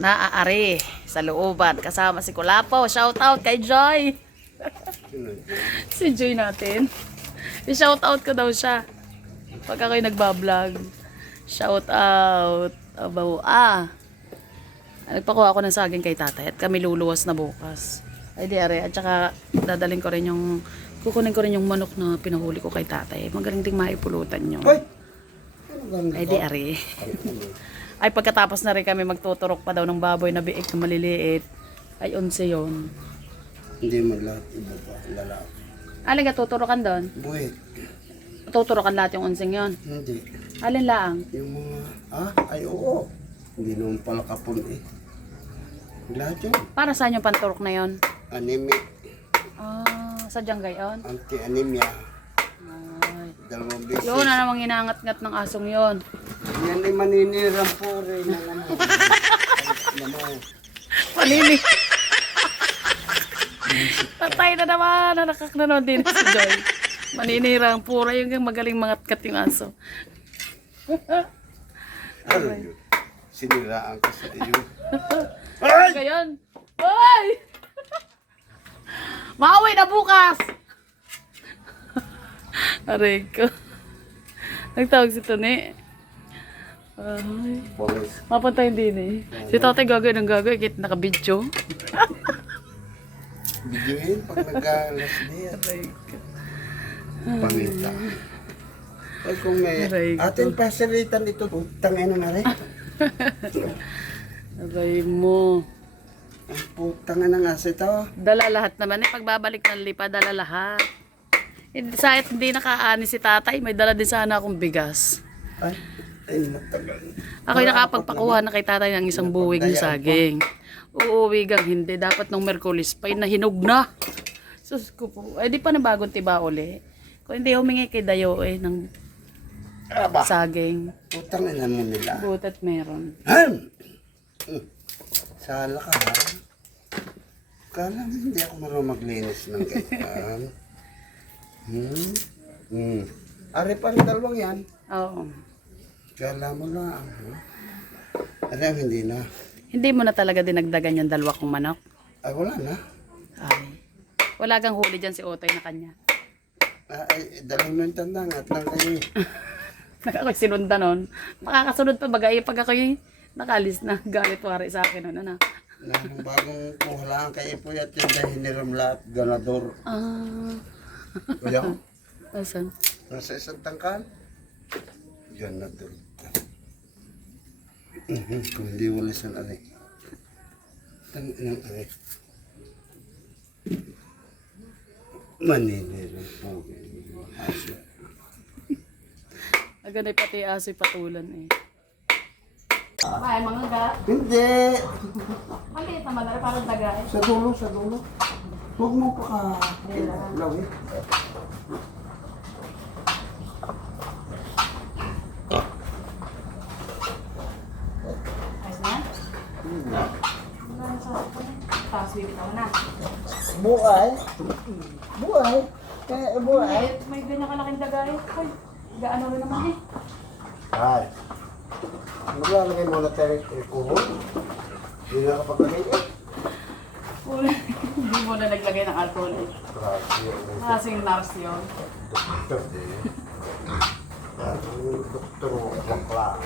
naaari sa looban. Kasama si Kulapo. Shout out kay Joy. Si Joy natin. I-shout out ko daw siya. Pag ako'y nagbablog. Shout out. Abaw. Nagpakuha ako ng saging kay tatay at kami luluwas na bukas. Ay di are. At saka dadaling ko rin yung kukunin ko rin yung manok na pinahuli ko kay tatay. Magaling ding maipulutan yun. Ay di are. Ay pagkatapos na rin kami magtuturok pa daw ng baboy na biik na maliliit. Ay 11 yun. Hindi mo lahat iba pa, lalaki. Alin ka tuturokan doon? Buwit. Tuturokan lahat yung 11 yun? Hindi. Alin laang? Yung mga, ay oo. Hindi naman pala kapon eh. Lahat yun. Para saan yung panturok na yun? Anime. Sa gayon? Anti-anemia. Ay. 2 beses. Yun na namang inangat-ngat ng asong yun. Yan ay maninirang po rin. Panini. Patay na naman. Nakak na naman din si Joy. Maninirang pura yung magaling mangat-kat yung aso. Ano yun? Siniraan ko sa iyo. Ay! Gayon. Ay! Mauwi na bukas! Aray ko. Nagtawag si Tony. Ay. Mapuntahin din eh. Si tatay gagawin ng gagawin. Kahit naka-video. Videoin pag nag-alas niya. Aray ko. Pangita. Ay kung may atin pasalitan ito. Putang ina na rin. Aray mo. Ang putang ina nga sa ito. Dala lahat naman eh. Pagbabalik ng lipa, dala lahat. Sa hindi nakaani si tatay, may dala din sana akong bigas. Ay matagal. Ako'y nakapagpakuha na kay tatay ng isang buwig ng saging. Uuwi gang hindi. Dapat nung Merkulis pa, nahinog na. Sus ko po. Eh di pa na bagong tiba uli. Kung hindi humingi kay Dayo ng saging. Putang ina mo nila. Butat meron. Sala ka ha? Kala mo hindi ako marunong maglinis ng ganyan. Ari pa rin dalawang yan. Oo. Kala mo na. Alam, hindi na. Hindi mo na talaga dinagdagan yung dalawa kong manok? Ay, wala na. Ay. Wala kang huli dyan si Otoy na kanya. Ay, dalawang nung tandang at lang kayo. Ako'y sinunda nun. Makakasunod pa bagay pag ako'y nakalis na. Galit wari sa akin nun. Ano? Nang bagong kuhalaan kay Ipoy at yung hiniram lahat, ganador. Kaya ko? Asan? Nasa isang tangkal? Ganador. Kung hindi wala siyang ari. Tanginang ari. Maninirang po. Aso. Aganay pati aso'y patulan eh. Ay, mga gat. Hindi! Maliit naman na parang daga eh. Sa dulo, sa dulo. Huwag mo pa ka. Lawin. Ayos na yan? Tapos bibitaw na. Buhay? Buhay? Buhay? May ganyan kalaking daga eh. Ay, gaano rin naman eh. Ay. Maglalagay mo na tayo kuho. Hindi na kapaglagay eh. Hindi mo na naglagay ng alcohol eh. Kasing nurse yun. Doktor eh. Doktor mo bakla.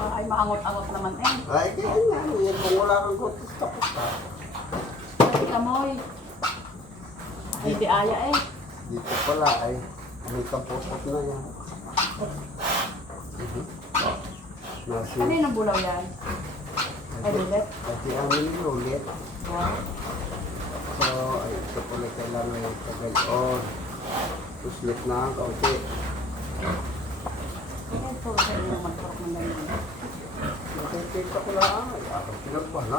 Ay, maangot-angot naman eh. Ay, kaya nga. Yan kung wala kang kutis tapos ka. Ay, kamoy. Ay, di aya eh. Dito pala ay may kampusot na yan. Kanino bulaw yan? Ay, lilit. Pati amin yung ulit. Wow. So, ay, ito pala kailangan yung tagay-on. Uslit na ang kaunti. Ay, ito. Sa inyo magturok ng ganyan. Nakikita ko lang. Ay, akong pinagpala.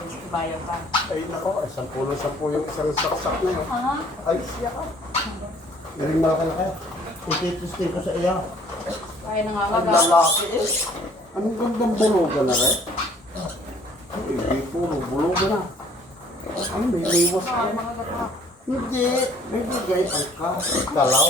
Ay, ibayaw ka. Ay, nako. Ay, 10 yung isang saksak na yun. Ay, siya ka. Galing malaki na kayo. Ititisting ko sa iya. Kaya na nga Ang maga. lalaki eh. Anong gandang bulugan na rin? Ay, hindi puro bulugan na. Ay, may liwas ka. Hindi. May bigay ang ka. Dalaw.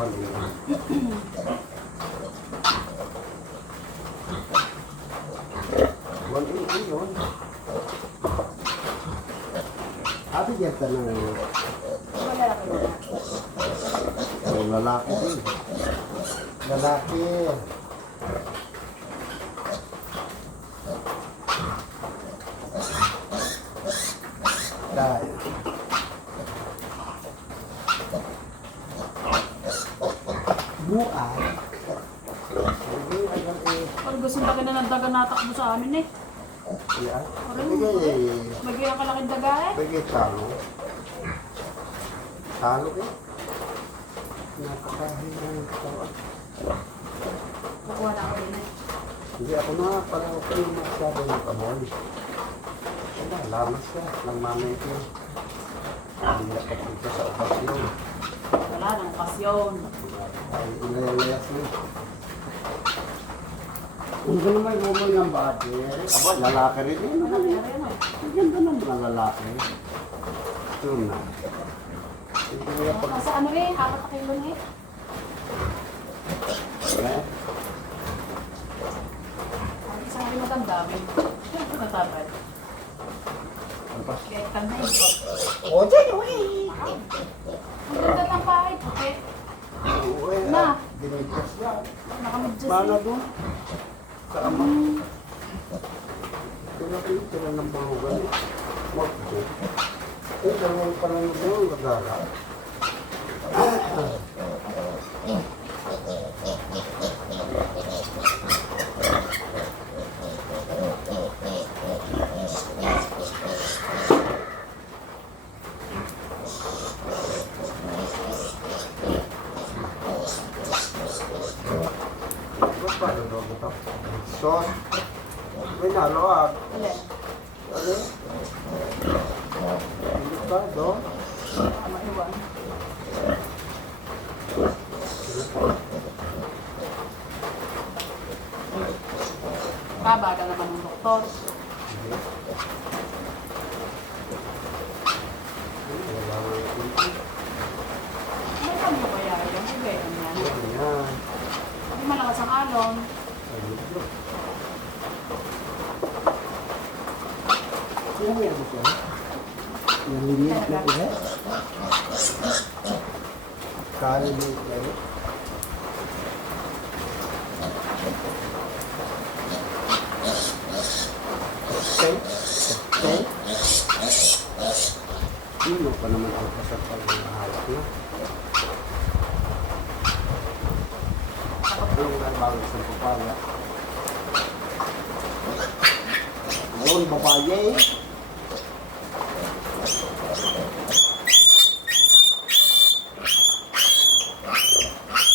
180 yun. Ate diyan ka na ngayon. Oh, lalaki din. Lalaki. Dahil. Buhay. Pag gusto laki na ng daga natakbo sa amin eh. Yeah. Sige. Magiging kalaking daga eh. Sige, talo. Talo eh. Napakahina ng katawan. Kukuha na ako din eh. Hindi ako na, parang ako yung masyado ng kamoy. Wala, lamas ka. Nang mamay ko. Hindi na kapagka sa okasyon. Wala nang pasyon. Ay, inayalayas mo. Kung ka naman gumay ng bate, aba, lalaki rin yun. Ano nangyari mo eh? Ang ganda ng mga lalaki. Ito na. Hindi ko kaya pag... Nasa ano eh, 4 kilo na eh. Eh, Ang isang rin maganda, may natabad. ano pa? Kaya kan na eh. O, dyan, uwi! Ang ganda ng bahay, okay? Uwi, Na. dinigkas yan. Nakamidjust Mana eh. doon? Sa ama. Tira ng mga ganun. Magpo. Eh, dalawang pa lang doon, nagara. Ba't pa doon doon ito? Sos. May naluag. Alin? Ano? Hindi pa doon. Baka maiwan. Kabagal naman ng doktor. May kami kaya yung ibetan yan. Ayan. Hindi malakas ang alon. Ano yan ito? Nalinig na ito. Kalinig na ito. Okay. Okay. Sino pa naman ang kasapal ng hawak na? Ano nga bagay sa papaya? Ayun, babaye.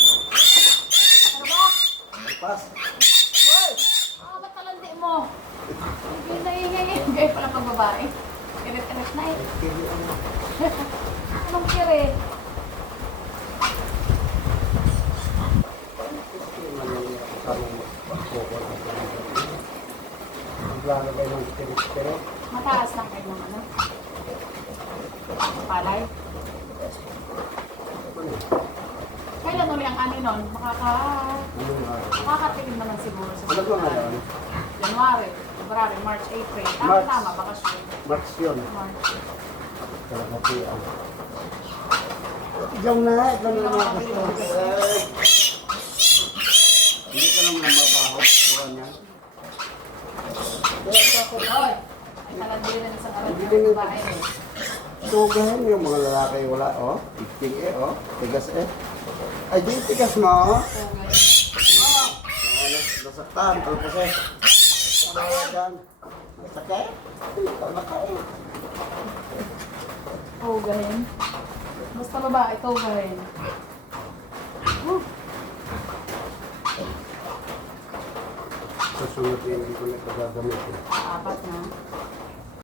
Ano ba? Pas. Hoy! Ba't talandi mo? Hindi naingay eh. Gaya pala pag babae. Kirit-kirit na eh. Kaya ano? Anong kiri? Maglalagay ng spirit-spirit. Mataas lang kayo ng ano? Palay. Kailan uli ang ano nun? Ano nga? Makakatingin naman siguro sa Ano ba ngayon? January, February, March, April. March. Tama, bakasyon. March yun. March. Kalapatian. Ikaw na, ikaw na mga gusto. Hindi ka naman mabaho. Buwan yan. Hoy! Ay talandili na sa karat Hindi ng na- babae eh. Tugahan yung mga lalaki wala, oh. Ipting oh. Tigas Ay, di tigas mo. Okay. Nasaktan, talpos Nasaktan. Masakit? Ikaw na kain. Oh, ganun. Basta babae, ito ganun. Susunod yun, hindi ko na ito gagamitin. 4 na.